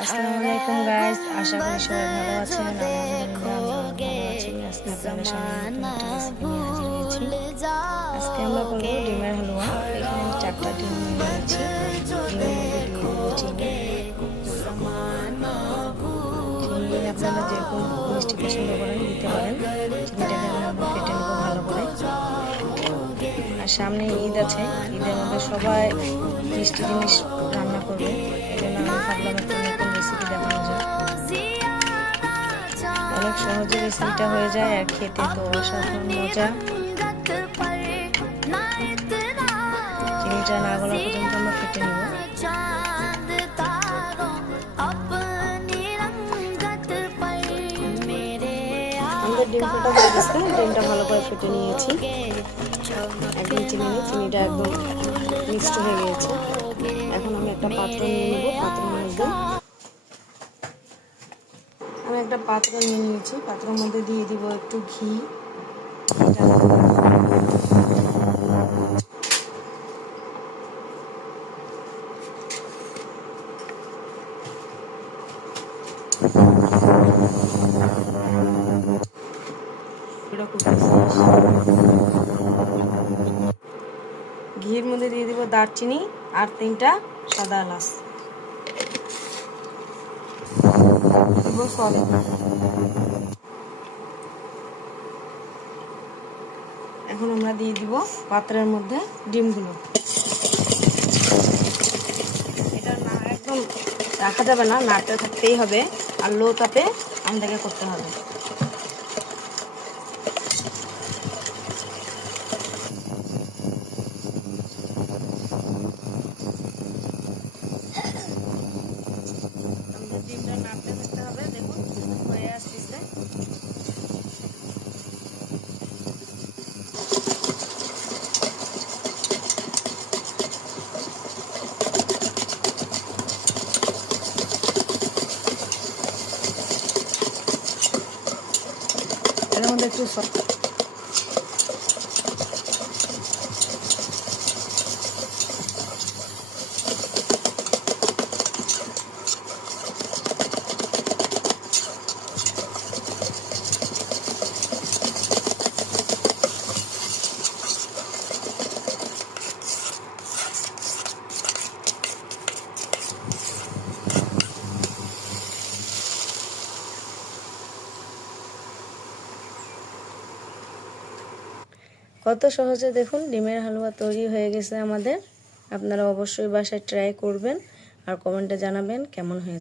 আসসালামু আলাইকুম গাইস, আশা করি সবাই ভালো আছেন। আলহামদুলিল্লাহ আমি ভালো আছি। আজকে আপনাদের সামনে নতুন একটা রেসিপি নিয়ে হাজির হয়েছি। আজকে আমরা করব ডিমের হালুয়া। এখানে আমি 4টা ডিম নিয়ে নিয়েছি। ডিমের মধ্যে দিয়ে দেবো চিনি। চিনি আপনারা যেরকম মিষ্টি পছন্দ করেন দিতে পারেন। চিনিটাকে আমরা ফেটে নেবো ভালো করে। আর সামনে ঈদ আছে, ঈদের মধ্যে সবাই মিষ্টি জিনিস রান্না করবে, এই জন্য আমি ভাবলাম একটা নতুন রেসিপি দেখানো যায়। অনেক সহজে রেসিপিটা হয়ে যায় আর খেতে তো অসাধারণ মজা। চিনিটা না গলা পর্যন্ত আমরা ফেটে নেব। আমাদের ডিম ফোটা হয়ে গেছে, ডিমটা ভালো করে ফেটে নিয়েছি। একদম চিনি নেই, চিনিটা একদম মিক্সড হয়ে গিয়েছে। এখন আমি একটা পাত্র নিয়ে নেব। পাত্রের মধ্যে আমি একটা পাত্র নিয়ে নিয়েছি। পাত্রের মধ্যে দিয়ে দিব একটু ঘি। ঘির মধ্যে দিয়ে দিব দারচিনি আর 3টা সাদা এলাচ। এখন আমরা দিয়ে দিব পাত্রের মধ্যে ডিমগুলো। এটা না একদম রাখা যাবে না, নাড়তে থাকতেই হবে আর লো তাপে আমাদেরকে করতে হবে। ডিমটা নাড়তে থাকতে হবে। দেখুন হয়ে আসতেছে। এর মধ্যে একটু কত সহজে দেখুন ডিমের হালুয়া তৈরি হয়ে গেছে আমাদের। আপনারা অবশ্যই বাসায় ট্রাই করবেন আর কমেন্টে জানাবেন কেমন হয়েছে।